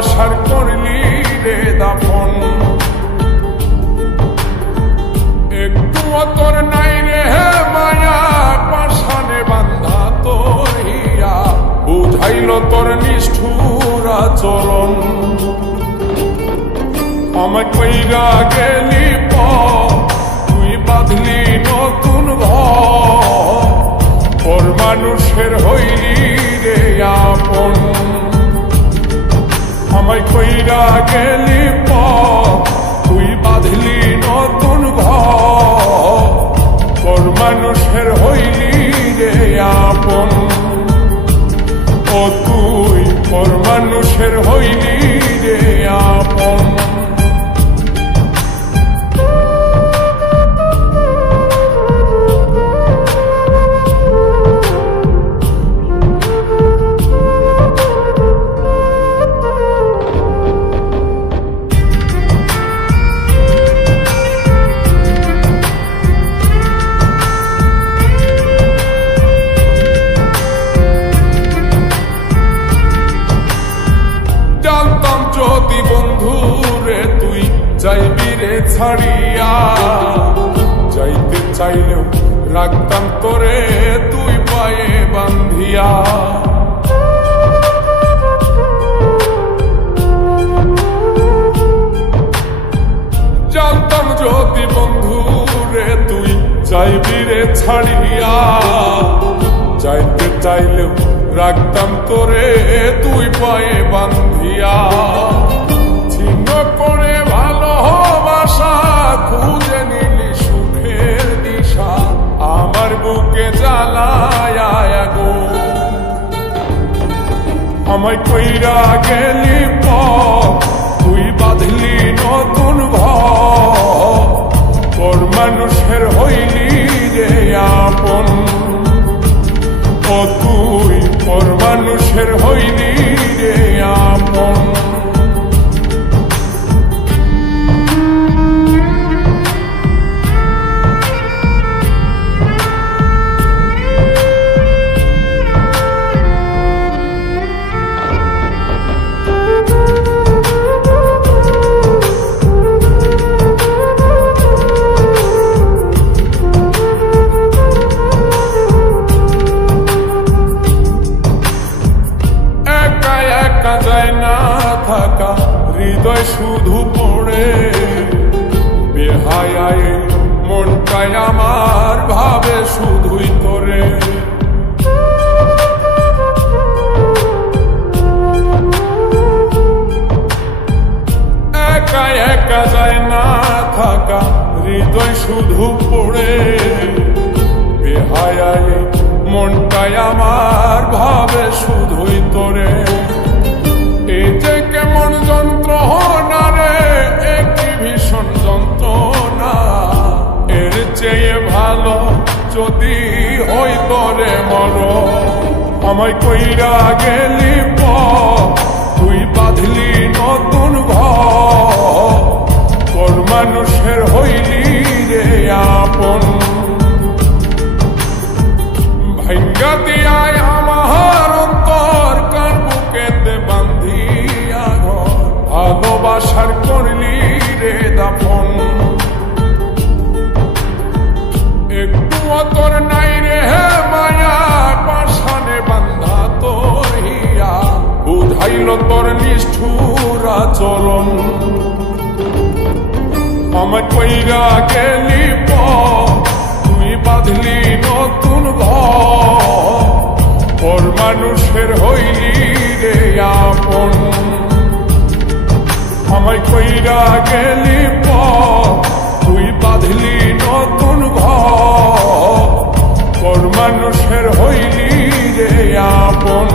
ভালোবাসার করলি রে দাফন। একটু তোর নাই রে মায়া, পাশানে বান্ধা তোর হিয়া, বুঝাইল তোর নিষ্ঠুর আচরণ। আমায় কইরা গেলি তুই বাঁধলি নতুন ঘর, পর মানুষের হইলি রে আপন। আমায় কইরা গেলি তুই বাঁধলি নতুন ঘর, পর মানুষের হইলি রে আপন। ও তুই পর মানুষের হইলি রে আপন। যদি বন্ধু রে তুই যাইবি রে ছাড়িয়া, যাইতে চাইলেও রাখতাম তোরে তুই পায়ে বান্ধিয়া। জানতাম যদি বন্ধু রে তুই যাইবি রে ছাড়িয়া, যাইতে চাইলেও রাখতাম তোরে তুই পায়ে বান্ধিয়া। ছিন্ন করে ভালোবাসা খুঁজে নিলি সুখের দিশা, আমার বুকে জ্বালায় আগুন। আমায় কইরা গেলি তুই বাঁধলি নতুন ঘর, পর মানুষের হইলি রে আপন। ও তুই পর মানুষের হইলি রে আপন। যায় না থাকা হৃদয় শুধু পড়ে, বেহায়ায় মনটাই আমার ভাবে শুধুই তোরে। একা একা যায় না থাকা হৃদয় শুধু পড়ে, বেহায়ায় মনটাই আমার ভাবে শুধুই তোরে। এই যে কেমন যন্ত্রণা রে, একটি ভীষণ যন্ত্রণা, এর চেয়ে ভালো যদি হইত রে মর। আমায় কইরা গেলি তুই বাঁধলি নতুন ঘর, পর মানুষের হইলি রে আপন। ভাঙ্গা দিয়ায় আমার অন্তর কার বুকেতে বান্ধিয়া ঘর, ভালোবাসার করলি রে দাফন। একটু তোর নাই রে মায়া, পাশানে বান্ধা তোর হিয়া, বুঝাইল তোর নিষ্ঠুর আচরণ। আমায় কইরা গেলি তুই বাঁধলি নতুন ঘর, পর মানুষের হইলি রে আপন। আমায় কইরা গেলি তুই বাঁধলি নতুন ঘর, পর মানুষের হইলি রে আপন।